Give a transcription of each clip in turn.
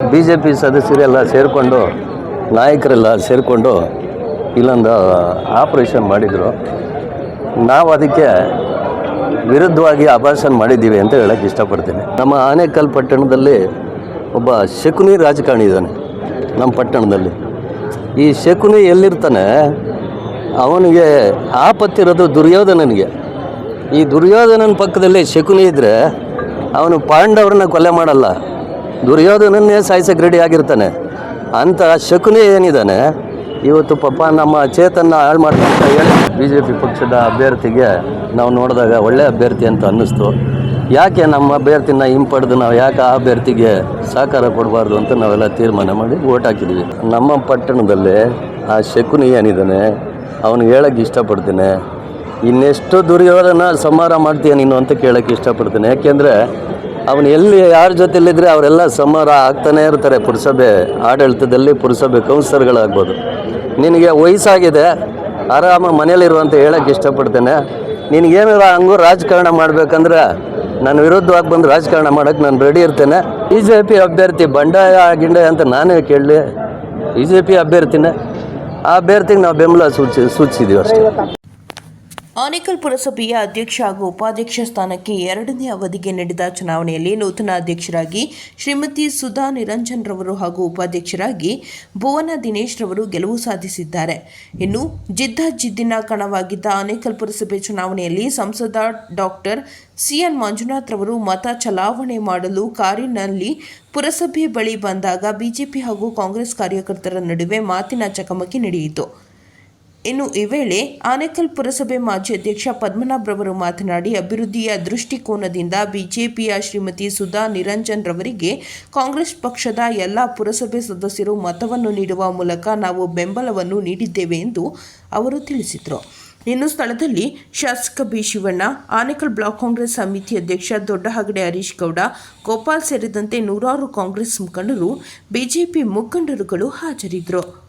B J P ಸದಸ್ಯರೆಲ್ಲ ಸೇರಿಕೊಂಡು, ನಾಯಕರೆಲ್ಲ ಸೇರಿಕೊಂಡು ಇಲ್ಲೊಂದು ಆಪ್ರೇಷನ್ ಮಾಡಿದರು. ನಾವು ಅದಕ್ಕೆ ವಿರುದ್ಧವಾಗಿ ಅಭಾಷಣ ಮಾಡಿದ್ದೀವಿ ಅಂತ ಹೇಳೋಕ್ಕೆ ಇಷ್ಟಪಡ್ತೀನಿ. ನಮ್ಮ ಆನೇಕಲ್ ಪಟ್ಟಣದಲ್ಲಿ ಒಬ್ಬ ಶಕುನಿ ರಾಜಕಾರಣಿ ಇದ್ದಾನೆ ನಮ್ಮ ಪಟ್ಟಣದಲ್ಲಿ. ಈ ಶಕುನಿ ಎಲ್ಲಿರ್ತಾನೆ? ಅವನಿಗೆ ಆಪತ್ತಿರೋದು ದುರ್ಯೋಧನನಿಗೆ. ಈ ದುರ್ಯೋಧನನ ಪಕ್ಕದಲ್ಲಿ ಶಕುನಿ ಇದ್ದರೆ ಅವನು ಪಾಂಡವರನ್ನ ಕೊಲೆ ಮಾಡಲ್ಲ. ದುರ್ಯೋಧನನ್ನೇ ಸಾಯಿಸಕ್ಕೆ ರೆಡಿ ಆಗಿರ್ತಾನೆ. ಅಂಥ ಶಕುನೇ ಏನಿದ್ದಾನೆ ಇವತ್ತು ಪಾಪ ನಮ್ಮ ಚೇತನ್ನ ಹಾಳು ಮಾಡ್ತಾ ಹೇಳಿ ಬಿ ಜೆ ಪಿ ಪಕ್ಷದ ಅಭ್ಯರ್ಥಿಗೆ ನಾವು ನೋಡಿದಾಗ ಒಳ್ಳೆ ಅಭ್ಯರ್ಥಿ ಅಂತ ಅನ್ನಿಸ್ತು. ಯಾಕೆ ನಮ್ಮ ಅಭ್ಯರ್ಥಿನ ಹಿಂಪಡೆದು ನಾವು ಯಾಕೆ ಆ ಅಭ್ಯರ್ಥಿಗೆ ಸಹಕಾರ ಕೊಡಬಾರ್ದು ಅಂತ ನಾವೆಲ್ಲ ತೀರ್ಮಾನ ಮಾಡಿ ಓಟ್ ಹಾಕಿದ್ವಿ. ನಮ್ಮ ಪಟ್ಟಣದಲ್ಲಿ ಆ ಶಕುನಿ ಏನಿದ್ದಾನೆ ಅವನು ಹೇಳಕ್ಕೆ ಇಷ್ಟಪಡ್ತೀನಿ. ಇನ್ನೆಷ್ಟು ದುರ್ಯೋಧನ ಸಂಹಾರ ಮಾಡ್ತೀಯ ನೀನು ಅಂತ ಕೇಳೋಕ್ಕೆ ಇಷ್ಟಪಡ್ತೀನಿ. ಯಾಕೆಂದರೆ ಅವನು ಎಲ್ಲಿ ಯಾರ ಜೊತೆಲಿದ್ರೆ ಅವರೆಲ್ಲ ಸಮರ ಆಗ್ತಾನೇ ಇರ್ತಾರೆ ಪುರಸಭೆ, ಆಡಳಿತದಲ್ಲಿ ಪುರಸಭೆ ಕೌನ್ಸಿಲರ್ಗಳಾಗ್ಬೋದು. ನಿನಗೆ ವಯಸ್ಸಾಗಿದೆ, ಆರಾಮ ಮನೇಲಿರುವಂತ ಹೇಳೋಕ್ಕೆ ಇಷ್ಟಪಡ್ತೇನೆ. ನಿನಗೇನು ಹಂಗೂ ರಾಜಕಾರಣ ಮಾಡಬೇಕಂದ್ರೆ ನನ್ನ ವಿರುದ್ಧವಾಗಿ ಬಂದು ರಾಜಕಾರಣ ಮಾಡೋಕ್ಕೆ ನಾನು ರೆಡಿ ಇರ್ತೇನೆ. ಬಿ ಜೆ ಪಿ ಅಭ್ಯರ್ಥಿ ಬಂಡಾಯ ಗಿಂಡಾಯ ಅಂತ ನಾನೇ ಕೇಳಲಿ. ಬಿ ಜೆ ಪಿ ಅಭ್ಯರ್ಥಿನೇ, ಆ ಅಭ್ಯರ್ಥಿಗೆ ನಾವು ಬೆಂಬಲ ಸೂಚಿ ಸೂಚಿಸಿದ್ದೀವಿ ಅಷ್ಟೇ. ಆನೇಕಲ್ ಪುರಸಭೆಯ ಅಧ್ಯಕ್ಷ ಹಾಗೂ ಉಪಾಧ್ಯಕ್ಷ ಸ್ಥಾನಕ್ಕೆ ಎರಡನೇ ಅವಧಿಗೆ ನಡೆದ ಚುನಾವಣೆಯಲ್ಲಿ ನೂತನ ಅಧ್ಯಕ್ಷರಾಗಿ ಶ್ರೀಮತಿ ಸುಧಾ ನಿರಂಜನ್ ರವರು ಹಾಗೂ ಉಪಾಧ್ಯಕ್ಷರಾಗಿ ಭುವನ ದಿನೇಶ್ ರವರು ಗೆಲುವು ಸಾಧಿಸಿದ್ದಾರೆ. ಇನ್ನು ಜಿದ್ದಾಜಿದ್ದಿನ ಕಣವಾಗಿದ್ದ ಆನೇಕಲ್ ಪುರಸಭೆ ಚುನಾವಣೆಯಲ್ಲಿ ಸಂಸದ ಡಾಕ್ಟರ್ ಸಿಎನ್ ಮಂಜುನಾಥ್ ರವರು ಮತ ಚಲಾವಣೆ ಮಾಡಲು ಕಾರಿನಲ್ಲಿ ಪುರಸಭೆ ಬಳಿ ಬಂದಾಗ ಬಿಜೆಪಿ ಹಾಗೂ ಕಾಂಗ್ರೆಸ್ ಕಾರ್ಯಕರ್ತರ ನಡುವೆ ಮಾತಿನ ಚಕಮಕಿ ನಡೆಯಿತು. ಇನ್ನು ಈ ವೇಳೆ ಆನೇಕಲ್ ಪುರಸಭೆ ಮಾಜಿ ಅಧ್ಯಕ್ಷ ಪದ್ಮನಾಭ್ರವರು ಮಾತನಾಡಿ, ಅಭಿವೃದ್ಧಿಯ ದೃಷ್ಟಿಕೋನದಿಂದ ಬಿಜೆಪಿಯ ಶ್ರೀಮತಿ ಸುಧಾ ನಿರಂಜನ್ ರವರಿಗೆ ಕಾಂಗ್ರೆಸ್ ಪಕ್ಷದ ಎಲ್ಲ ಪುರಸಭೆ ಸದಸ್ಯರು ಮತವನ್ನು ನೀಡುವ ಮೂಲಕ ನಾವು ಬೆಂಬಲವನ್ನು ನೀಡಿದ್ದೇವೆ ಎಂದು ಅವರು ತಿಳಿಸಿದರು. ಇನ್ನು ಸ್ಥಳದಲ್ಲಿ ಶಾಸಕ ಬಿ. ಶಿವಣ್ಣ, ಆನೇಕಲ್ ಬ್ಲಾಕ್ ಕಾಂಗ್ರೆಸ್ ಸಮಿತಿ ಅಧ್ಯಕ್ಷ ದೊಡ್ಡಹಗಡೆ ಹರೀಶ್ ಗೌಡ, ಗೋಪಾಲ್ ಸೇರಿದಂತೆ ನೂರಾರು ಕಾಂಗ್ರೆಸ್ ಮುಖಂಡರು, ಬಿಜೆಪಿ ಮುಖಂಡರುಗಳು ಹಾಜರಿದ್ದರು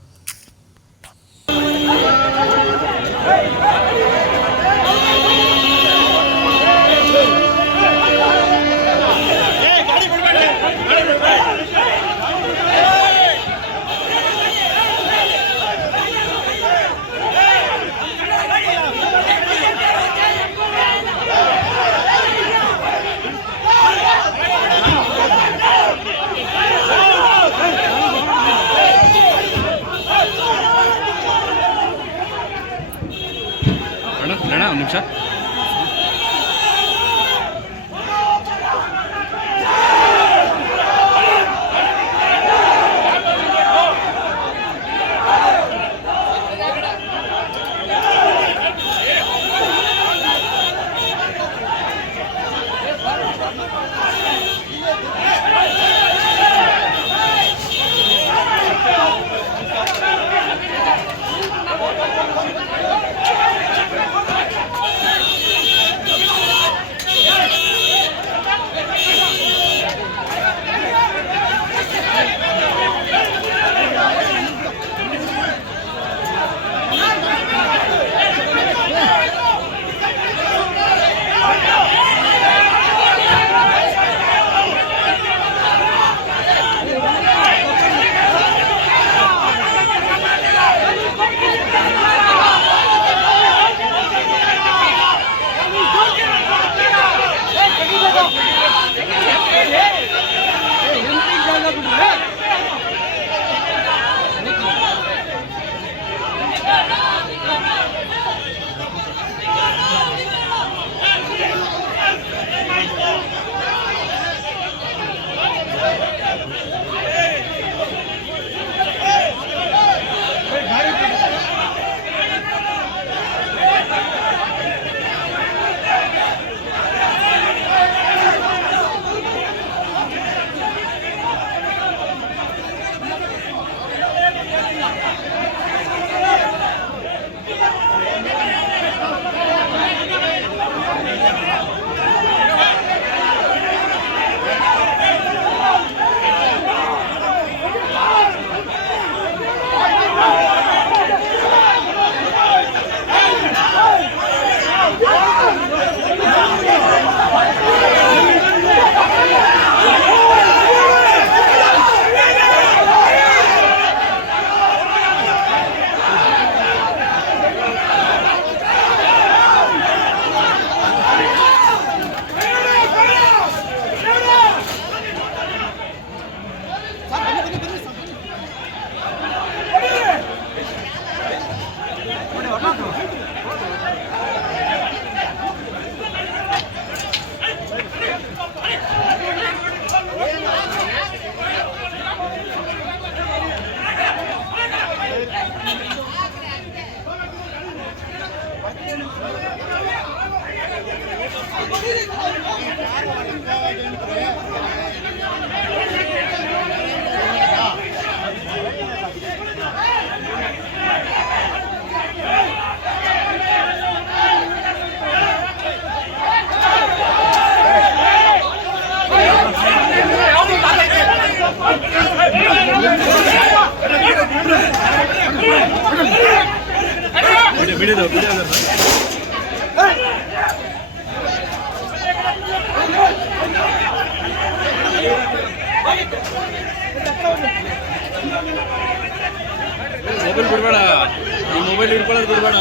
ಹಿಡ್ಕೊಳ್ಳೋದು ಬಿಡಬೇಡ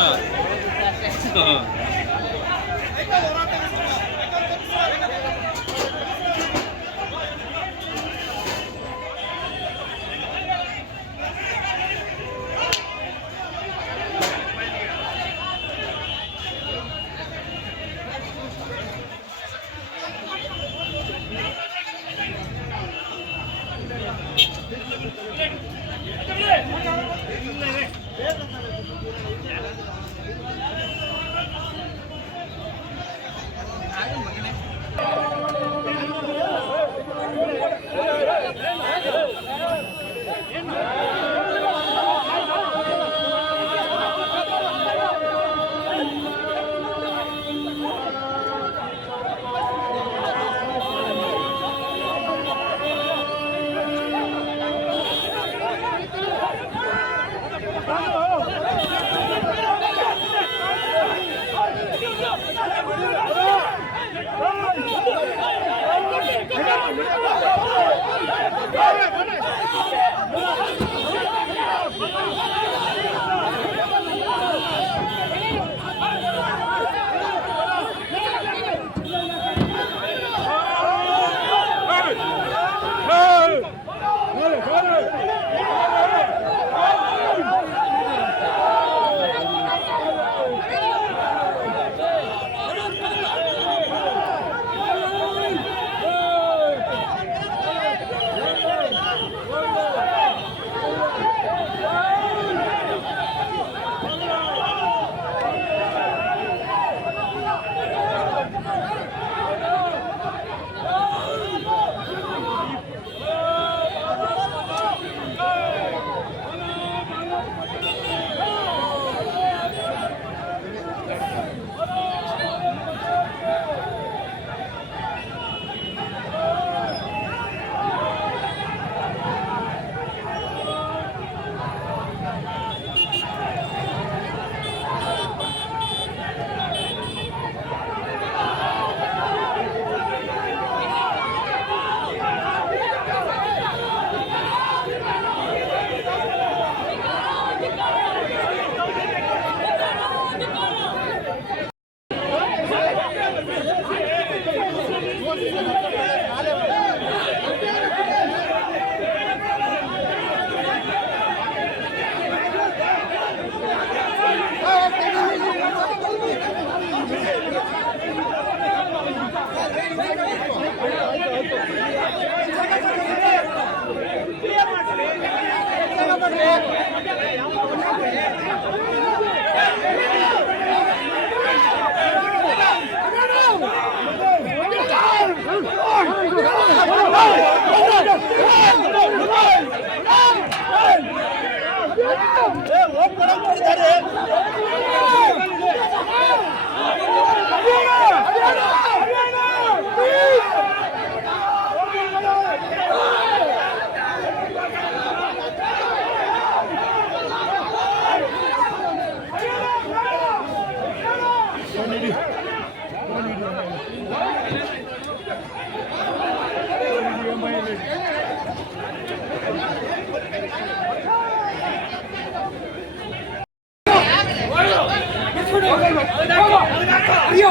ஐயோ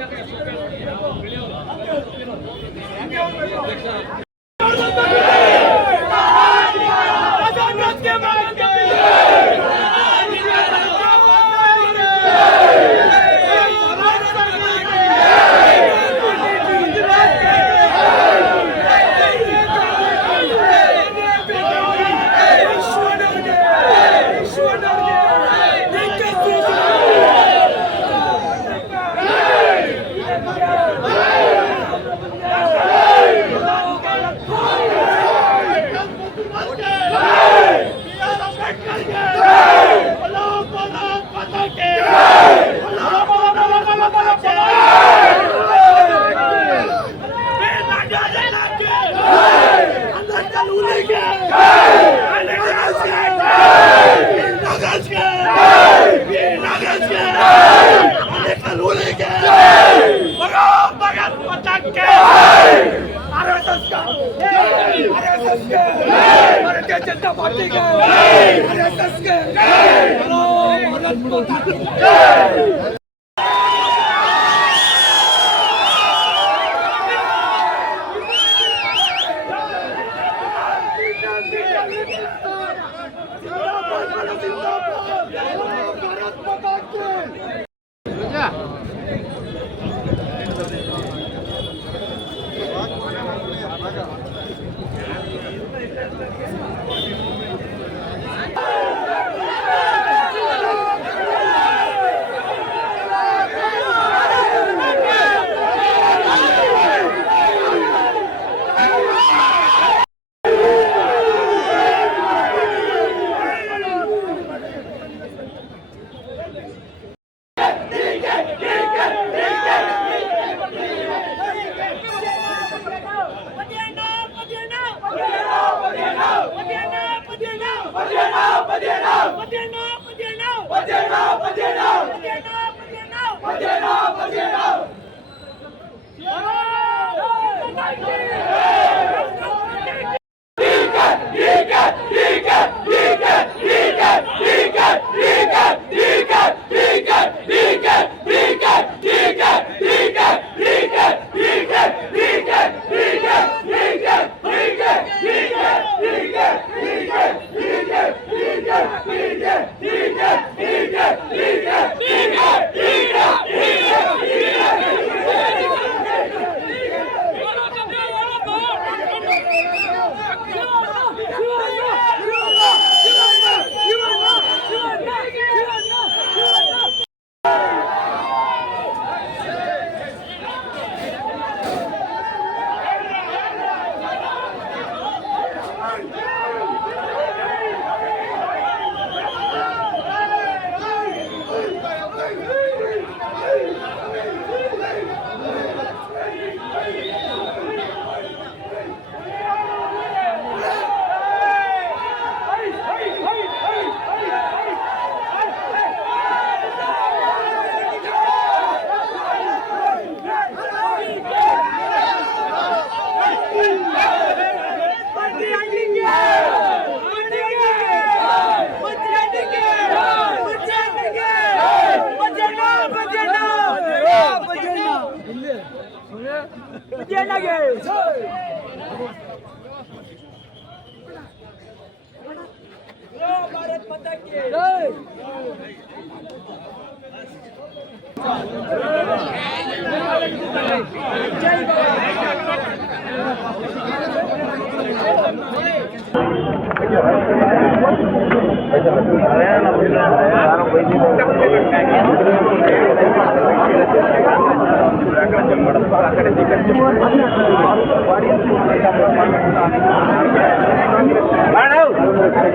不见了不见了。不不不不 Tigers!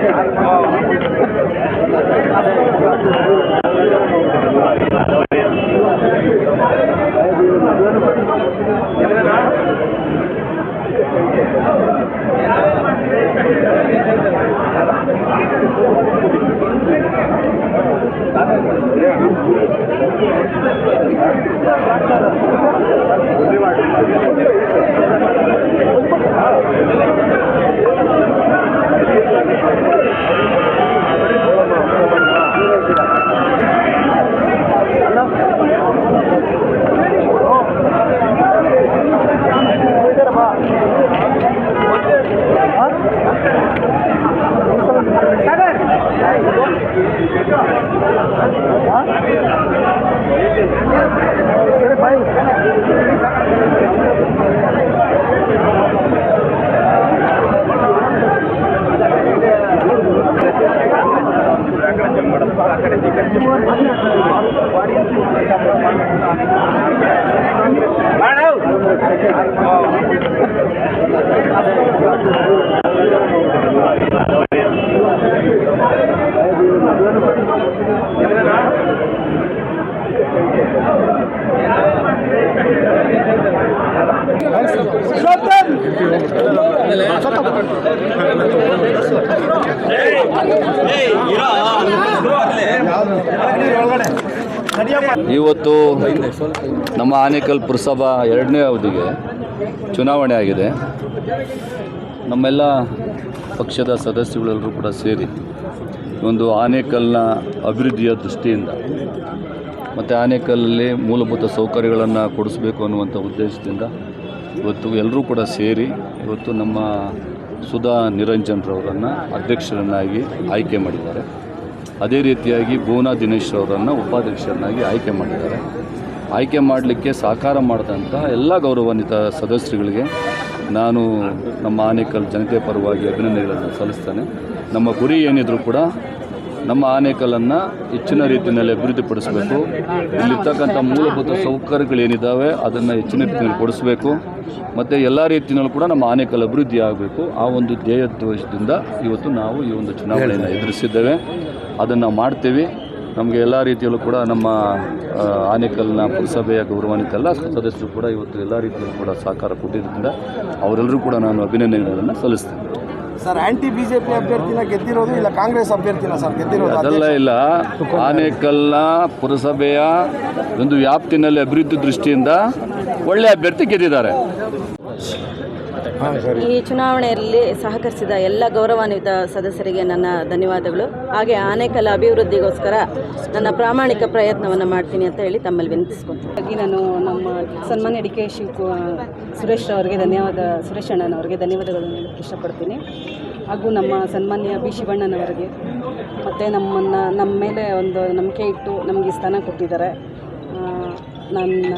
Oh, ಇವತ್ತು ನಮ್ಮ ಆನೇಕಲ್ ಪುರಸಭಾ ಎರಡನೇ ಅವಧಿಗೆ ಚುನಾವಣೆ ಆಗಿದೆ. ನಮ್ಮೆಲ್ಲ ಪಕ್ಷದ ಸದಸ್ಯಗಳೆಲ್ಲರೂ ಕೂಡ ಸೇರಿ ಒಂದು ಆನೇಕಲ್ನ ಅಭಿವೃದ್ಧಿಯ ದೃಷ್ಟಿಯಿಂದ ಮತ್ತು ಆನೇಕಲ್ಲಲ್ಲಿ ಮೂಲಭೂತ ಸೌಕರ್ಯಗಳನ್ನು ಕೊಡಿಸ್ಬೇಕು ಅನ್ನುವಂಥ ಉದ್ದೇಶದಿಂದ ಇವತ್ತು ಎಲ್ಲರೂ ಕೂಡ ಸೇರಿ ಇವತ್ತು ನಮ್ಮ ಸುಧಾ ನಿರಂಜನ್ರವರನ್ನು ಅಧ್ಯಕ್ಷರನ್ನಾಗಿ ಆಯ್ಕೆ ಮಾಡಿದ್ದಾರೆ. ಅದೇ ರೀತಿಯಾಗಿ ಭುವನ ದಿನೇಶ್ ಅವರನ್ನು ಉಪಾಧ್ಯಕ್ಷರನ್ನಾಗಿ ಆಯ್ಕೆ ಮಾಡಿದ್ದಾರೆ. ಆಯ್ಕೆ ಮಾಡಲಿಕ್ಕೆ ಸಹಕಾರ ಮಾಡಿದಂಥ ಎಲ್ಲ ಗೌರವಾನ್ವಿತ ಸದಸ್ಯರುಗಳಿಗೆ ನಾನು ನಮ್ಮ ಆನೇಕಲ್ ಜನತೆ ಪರವಾಗಿ ಅಭಿನಂದನೆಗಳನ್ನು ಸಲ್ಲಿಸ್ತೇನೆ. ನಮ್ಮ ಗುರಿ ಏನಿದ್ರು ಕೂಡ ನಮ್ಮ ಆನೇಕಲ್ಲನ್ನು ಹೆಚ್ಚಿನ ರೀತಿಯಲ್ಲಿ ಅಭಿವೃದ್ಧಿಪಡಿಸಬೇಕು. ಇಲ್ಲಿರ್ತಕ್ಕಂಥ ಮೂಲಭೂತ ಸೌಕರ್ಯಗಳೇನಿದ್ದಾವೆ ಅದನ್ನು ಹೆಚ್ಚಿನ ರೀತಿಯಲ್ಲಿ ಕೊಡಿಸಬೇಕು. ಮತ್ತು ಎಲ್ಲ ರೀತಿಯಲ್ಲೂ ಕೂಡ ನಮ್ಮ ಆನೇಕಲ್ ಅಭಿವೃದ್ಧಿ ಆಗಬೇಕು. ಆ ಒಂದು ಧ್ಯೇಯದ್ವೇಷದಿಂದ ಇವತ್ತು ನಾವು ಈ ಒಂದು ಚುನಾವಣೆಯನ್ನು ಎದುರಿಸಿದ್ದೇವೆ. ಅದನ್ನು ಮಾಡ್ತೀವಿ. ನಮಗೆ ಎಲ್ಲ ರೀತಿಯಲ್ಲೂ ಕೂಡ ನಮ್ಮ ಆನೆಕಲ್ನ ಪುರಸಭೆಯ ಗೌರವಾನ್ವಿತ ಎಲ್ಲ ಸದಸ್ಯರು ಕೂಡ ಇವತ್ತು ಎಲ್ಲ ರೀತಿಯಲ್ಲೂ ಕೂಡ ಸಹಕಾರ ಕೊಟ್ಟಿದ್ದರಿಂದ ಅವರೆಲ್ಲರೂ ಕೂಡ ನಾನು ಅಭಿನಂದನೆಗಳನ್ನು ಸಲ್ಲಿಸ್ತೇನೆ. ಸರ್ ಆಂಟಿ ಬಿಜೆಪಿ ಅಭ್ಯರ್ಥಿನ ಗೆದ್ದಿರೋದು ಇಲ್ಲ ಕಾಂಗ್ರೆಸ್ ಅಭ್ಯರ್ಥಿನ ಸರ್ ಗೆದ್ದಿರೋದು ಅದೆಲ್ಲ ಇಲ್ಲ. ಆನೇಕಲ್ನ ಪುರಸಭೆಯ ಒಂದು ವ್ಯಾಪ್ತಿನಲ್ಲಿ ಅಭಿವೃದ್ಧಿ ದೃಷ್ಟಿಯಿಂದ ಒಳ್ಳೆ ಅಭ್ಯರ್ಥಿ ಗೆದ್ದಿದ್ದಾರೆ. ಈ ಚುನಾವಣೆಯಲ್ಲಿ ಸಹಕರಿಸಿದ ಎಲ್ಲ ಗೌರವಾನ್ವಿತ ಸದಸ್ಯರಿಗೆ ನನ್ನ ಧನ್ಯವಾದಗಳು. ಹಾಗೆ ಆನೇಕಲ್ ಅಭಿವೃದ್ಧಿಗೋಸ್ಕರ ನನ್ನ ಪ್ರಾಮಾಣಿಕ ಪ್ರಯತ್ನವನ್ನು ಮಾಡ್ತೀನಿ ಅಂತ ಹೇಳಿ ತಮ್ಮಲ್ಲಿ ವಿನಂತಿಸ್ಕೊತೀನಿ. ಹಾಗಾಗಿ ನಾನು ನಮ್ಮ ಸನ್ಮಾನ್ಯ ಡಿ ಕೆ ಶಿವ್ ಸುರೇಶ್ ಅವರಿಗೆ ಧನ್ಯವಾದ ಸುರೇಶ್ ಅಣ್ಣನವರಿಗೆ ಧನ್ಯವಾದಗಳನ್ನು ಹೇಳಕ್ಕೆ ಇಷ್ಟಪಡ್ತೀನಿ. ಹಾಗೂ ನಮ್ಮ ಸನ್ಮಾನ್ಯ ಬಿ ಶಿವಣ್ಣನವರಿಗೆ ಮತ್ತು ನಮ್ಮನ್ನು ನಮ್ಮ ಮೇಲೆ ಒಂದು ನಂಬಿಕೆ ಇಟ್ಟು ನಮಗೆ ಸ್ಥಾನ ಕೊಟ್ಟಿದ್ದಾರೆ. ನನ್ನ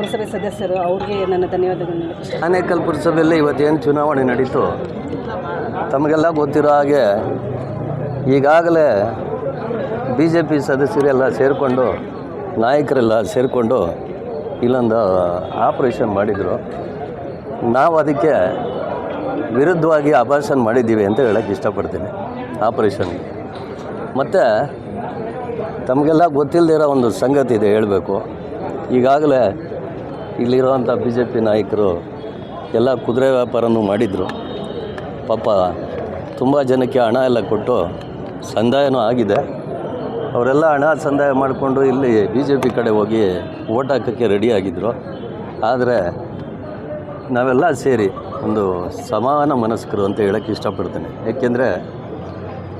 ಪುರಸಭೆ ಸದಸ್ಯರು ಅವ್ರಿಗೆ ನನ್ನ ಧನ್ಯವಾದಗಳನ್ನು ಆನೇಕಲ್ ಪುರಸಭೆಯಲ್ಲಿ ಇವತ್ತೇನು ಚುನಾವಣೆ ನಡೀತು? ತಮಗೆಲ್ಲ ಗೊತ್ತಿರೋ ಹಾಗೆ ಈಗಾಗಲೇ ಬಿ ಜೆ ಪಿ ಸದಸ್ಯರೆಲ್ಲ ಸೇರಿಕೊಂಡು, ನಾಯಕರೆಲ್ಲ ಸೇರಿಕೊಂಡು ಇಲ್ಲೊಂದು ಆಪ್ರೇಷನ್ ಮಾಡಿದರು. ನಾವು ಅದಕ್ಕೆ ವಿರುದ್ಧವಾಗಿ ಅಭಾಷಣ ಮಾಡಿದ್ದೀವಿ ಅಂತ ಹೇಳೋಕ್ಕೆ ಇಷ್ಟಪಡ್ತೀನಿ ಆಪ್ರೇಷನ್. ಮತ್ತು ತಮಗೆಲ್ಲ ಗೊತ್ತಿಲ್ಲದೆ ಇರೋ ಒಂದು ಸಂಗತಿ ಇದೆ ಹೇಳಬೇಕು. ಈಗಾಗಲೇ ಇಲ್ಲಿರುವಂಥ ಬಿ ಜೆ ಪಿ ನಾಯಕರು ಎಲ್ಲ ಕುದುರೆ ವ್ಯಾಪಾರನೂ ಮಾಡಿದರು. ಪಾಪ ತುಂಬ ಜನಕ್ಕೆ ಹಣ ಎಲ್ಲ ಕೊಟ್ಟು ಸಂದಾಯನೂ ಆಗಿದೆ. ಅವರೆಲ್ಲ ಹಣ ಸಂದಾಯ ಮಾಡಿಕೊಂಡು ಇಲ್ಲಿ ಬಿ ಜೆ ಪಿ ಕಡೆ ಹೋಗಿ ಓಟ್ ಹಾಕೋಕ್ಕೆ ರೆಡಿಯಾಗಿದ್ದರು ಆದರೆ ನಾವೆಲ್ಲ ಸೇರಿ ಒಂದು ಸಮಾನ ಮನಸ್ಕರು ಅಂತ ಹೇಳೋಕ್ಕೆ ಇಷ್ಟಪಡ್ತೇನೆ. ಏಕೆಂದರೆ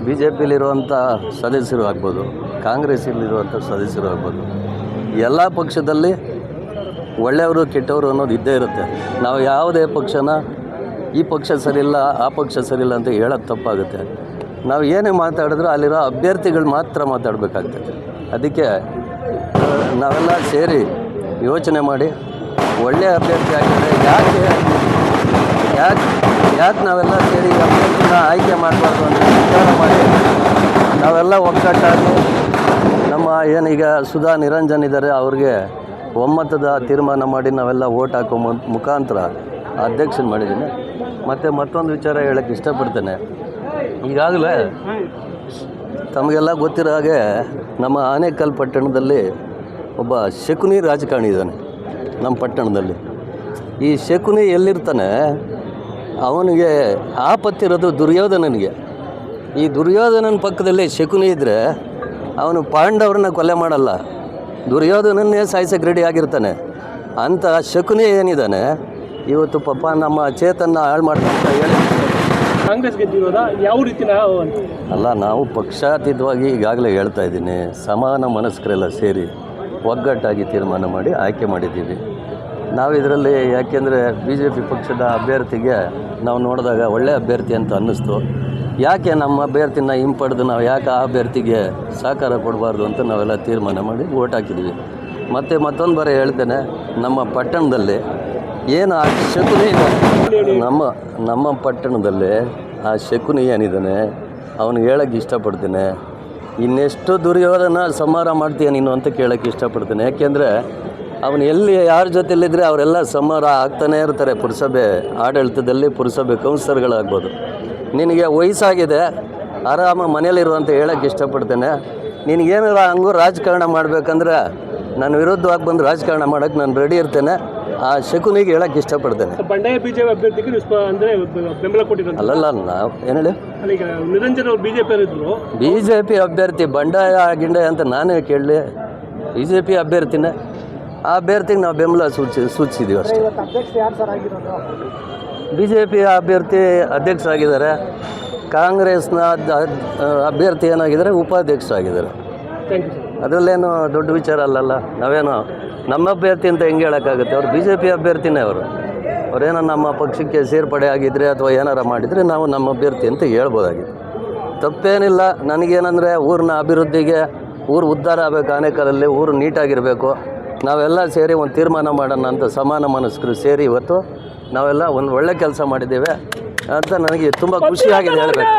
ಬಿ ಜೆ ಪಿಲಿರುವಂಥ ಸದಸ್ಯರು ಆಗ್ಬೋದು ಕಾಂಗ್ರೆಸ್ಸಲ್ಲಿರುವಂಥ ಸದಸ್ಯರು ಆಗ್ಬೋದು, ಎಲ್ಲ ಪಕ್ಷದಲ್ಲಿ ಒಳ್ಳೆಯವರು ಕೆಟ್ಟವರು ಅನ್ನೋದು ಇದ್ದೇ ಇರುತ್ತೆ. ನಾವು ಯಾವುದೇ ಪಕ್ಷನ ಈ ಪಕ್ಷ ಸರಿಯಿಲ್ಲ, ಆ ಪಕ್ಷ ಸರಿಯಿಲ್ಲ ಅಂತ ಹೇಳೋದು ತಪ್ಪಾಗುತ್ತೆ. ನಾವು ಏನೇ ಮಾತಾಡಿದ್ರೂ ಅಲ್ಲಿರೋ ಅಭ್ಯರ್ಥಿಗಳು ಮಾತ್ರ ಮಾತಾಡಬೇಕಾಗ್ತದೆ. ಅದಕ್ಕೆ ನಾವೆಲ್ಲ ಸೇರಿ ಯೋಚನೆ ಮಾಡಿ ಒಳ್ಳೆಯ ಅಭ್ಯರ್ಥಿ ಆಗಿದ್ರೆ ಯಾಕೆ ಯಾಕೆ ಯಾಕೆ ನಾವೆಲ್ಲ ಸೇರಿ ಅಭ್ಯರ್ಥಿನ ಆಯ್ಕೆ ಮಾಡಬಾರ್ದು ಅಂತ ವಿಚಾರ ಮಾಡಿ, ನಾವೆಲ್ಲ ಒಗ್ಗಟ್ಟಾಗಿ ನಮ್ಮ ಏನೀಗ ಸುಧಾ ನಿರಂಜನ್ ಇದ್ದಾರೆ, ಅವ್ರಿಗೆ ಒಮ್ಮತದ ತೀರ್ಮಾನ ಮಾಡಿ ನಾವೆಲ್ಲ ಓಟ್ ಹಾಕೋ ಮುಖಾಂತರ ಅಧ್ಯಕ್ಷನ ಮಾಡಿದ್ದೀನಿ. ಮತ್ತು ಮತ್ತೊಂದು ವಿಚಾರ ಹೇಳೋಕ್ಕೆ ಇಷ್ಟಪಡ್ತೇನೆ. ಈಗಾಗಲೇ ತಮಗೆಲ್ಲ ಗೊತ್ತಿರೋ ಹಾಗೆ ನಮ್ಮ ಆನೇಕಲ್ ಪಟ್ಟಣದಲ್ಲಿ ಒಬ್ಬ ಶಕುನಿ ರಾಜಕಾರಣಿ ಇದ್ದಾನೆ ನಮ್ಮ ಪಟ್ಟಣದಲ್ಲಿ. ಈ ಶಕುನಿ ಎಲ್ಲಿರ್ತಾನೆ? ಅವನಿಗೆ ಆಪತ್ತಿರೋದು ದುರ್ಯೋಧನನಿಗೆ. ಈ ದುರ್ಯೋಧನನ ಪಕ್ಕದಲ್ಲಿ ಶಕುನಿ ಇದ್ದರೆ ಅವನು ಪಾಂಡವರನ್ನ ಕೊಲೆ ಮಾಡಲ್ಲ. ದುರ್ಯೋಧನನ್ನೇ ಸಾಯಿಸಕ್ಕೆ ರೆಡಿ ಆಗಿರ್ತಾನೆ. ಅಂಥ ಶಕುನಿ ಏನಿದ್ದಾನೆ? ಇವತ್ತು ಪಾಪ ನಮ್ಮ ಚೇತನ್ನ ಹಾಳು ಮಾಡ್ತಾ ಹೇಳಿ. ಕಾಂಗ್ರೆಸ್ ಗೆದ್ದಿರೋದಾ? ಯಾವ ರೀತಿ ನಾವು ಅಂತ. ಅಲ್ಲ ನಾವು ಪಕ್ಷಾತೀತವಾಗಿ ಈಗಾಗಲೇ ಹೇಳ್ತಾ ಇದ್ದೀನಿ. ಸಮಾನ ಮನಸ್ಕರೆಲ್ಲ ಸೇರಿ ಒಗ್ಗಟ್ಟಾಗಿ ತೀರ್ಮಾನ ಮಾಡಿ ಆಯ್ಕೆ ಮಾಡಿದ್ದೀವಿ. ನಾವು ಇದರಲ್ಲಿ ಯಾಕೆಂದರೆ ಬಿ ಜೆ ಪಿ ಪಕ್ಷದ ಅಭ್ಯರ್ಥಿಗೆ ನಾವು ನೋಡಿದಾಗ ಒಳ್ಳೆಯ ಅಭ್ಯರ್ಥಿ ಅಂತ ಅನ್ನಿಸ್ತು. ಯಾಕೆ ನಮ್ಮ ಅಭ್ಯರ್ಥಿನ ಹಿಂಪಡೆದು ನಾವು ಯಾಕೆ ಆ ಅಭ್ಯರ್ಥಿಗೆ ಸಹಕಾರ ಕೊಡಬಾರ್ದು ಅಂತ ನಾವೆಲ್ಲ ತೀರ್ಮಾನ ಮಾಡಿ ಓಟ್ ಹಾಕಿದ್ವಿ ಮತ್ತು ಮತ್ತೊಂದು ಬಾರಿ ಹೇಳ್ತೇನೆ, ನಮ್ಮ ಪಟ್ಟಣದಲ್ಲಿ ಏನು ಆ ಶಕುನಿ ನಮ್ಮ ನಮ್ಮ ಪಟ್ಟಣದಲ್ಲಿ ಆ ಶಕುನಿ ಏನಿದ್ದಾನೆ, ಅವನಿಗೆ ಹೇಳೋಕ್ಕೆ ಇಷ್ಟಪಡ್ತೇನೆ. ಇನ್ನೆಷ್ಟು ದುರ್ಯೋಧನ ಸಂಹಾರ ಮಾಡ್ತೀಯ ನೀನು ಅಂತ ಕೇಳೋಕ್ಕೆ ಇಷ್ಟಪಡ್ತೇನೆ. ಯಾಕೆಂದರೆ ಅವನು ಎಲ್ಲಿ, ಯಾರ ಜೊತೆಯಲ್ಲಿದ್ದರೆ ಅವರೆಲ್ಲ ಸಂಹಾರ ಆಗ್ತಾನೇ ಇರ್ತಾರೆ. ಪುರಸಭೆ, ಆಡಳಿತದಲ್ಲಿ ಪುರಸಭೆ ಕೌನ್ಸಿಲರ್ಗಳಾಗ್ಬೋದು. ನಿನಗೆ ವಯಸ್ಸಾಗಿದೆ ಆರಾಮ ಮನೇಲಿರು ಅಂತ ಹೇಳೋಕ್ಕೆ ಇಷ್ಟಪಡ್ತೇನೆ. ನಿನಗೇನು ಹಂಗೂ ರಾಜಕಾರಣ ಮಾಡಬೇಕಂದ್ರೆ ನನ್ನ ವಿರುದ್ಧವಾಗಿ ಬಂದು ರಾಜಕಾರಣ ಮಾಡೋಕ್ಕೆ ನಾನು ರೆಡಿ ಇರ್ತೇನೆ. ಆ ಶಕುನಿಗೆ ಹೇಳಕ್ಕೆ ಇಷ್ಟಪಡ್ತೇನೆ. ಬಂಡಾಯ ಬಿಜೆಪಿ ಅಭ್ಯರ್ಥಿಗೆ ಅಂದ್ರೆ ಬೆಂಬಲ ಅಲ್ಲಲ್ಲ ನಾವು ಏನು ಹೇಳಿ? ಈಗ ನಿರಂಜನ್ ಅವರು ಬಿಜೆಪಿ ಇದ್ರು. ಬಿ ಜೆ ಪಿ ಅಭ್ಯರ್ಥಿ ಬಂಡಾಯ ಗಿಂಡಾಯ ಅಂತ ನಾನೇ ಕೇಳಲಿ ಬಿ ಜೆ ಪಿ ಅಭ್ಯರ್ಥಿನೇ. ಆ ಅಭ್ಯರ್ಥಿಗೆ ನಾವು ಬೆಂಬಲ ಸೂಚಿ ಸೂಚಿಸಿದೀವಿ ಅಷ್ಟೇ. ಬಿ ಜೆ ಪಿ ಅಭ್ಯರ್ಥಿ ಅಧ್ಯಕ್ಷರಾಗಿದ್ದಾರೆ ಕಾಂಗ್ರೆಸ್ನ ಅಭ್ಯರ್ಥಿ ಏನಾಗಿದ್ದಾರೆ ಉಪಾಧ್ಯಕ್ಷ ಆಗಿದ್ದಾರೆ ಅದರಲ್ಲೇನು ದೊಡ್ಡ ವಿಚಾರ ಅಲ್ಲಲ್ಲ? ನಾವೇನು ನಮ್ಮ ಅಭ್ಯರ್ಥಿ ಅಂತ ಹೆಂಗೆ ಹೇಳೋಕ್ಕಾಗುತ್ತೆ? ಅವ್ರು ಬಿ ಜೆ ಪಿ ಅಭ್ಯರ್ಥಿನೇ ಅವರು. ಅವರೇನೋ ನಮ್ಮ ಪಕ್ಷಕ್ಕೆ ಸೇರ್ಪಡೆ ಆಗಿದ್ದರೆ ಅಥವಾ ಏನಾರ ಮಾಡಿದರೆ ನಾವು ನಮ್ಮ ಅಭ್ಯರ್ಥಿ ಅಂತ ಹೇಳ್ಬೋದಾಗಿತ್ತು. ತಪ್ಪೇನಿಲ್ಲ ನನಗೇನಂದರೆ ಊರಿನ ಅಭಿವೃದ್ಧಿಗೆ ಊರು ಉದ್ಧಾರ ಆಗಬೇಕು ಆನೆಕಾಲಲ್ಲಿ ಊರು ನೀಟಾಗಿರಬೇಕು. ನಾವೆಲ್ಲ ಸೇರಿ ಒಂದು ತೀರ್ಮಾನ ಮಾಡೋಣ ಅಂತ ಸಮಾನ ಮನಸ್ಕರು ಸೇರಿ ಇವತ್ತು ನಾವೆಲ್ಲ ಒಂದು ಒಳ್ಳೆ ಕೆಲಸ ಮಾಡಿದ್ದೇವೆ ಅಂತ ನನಗೆ ತುಂಬ ಖುಷಿಯಾಗಿದೆ ಹೇಳಬೇಕು.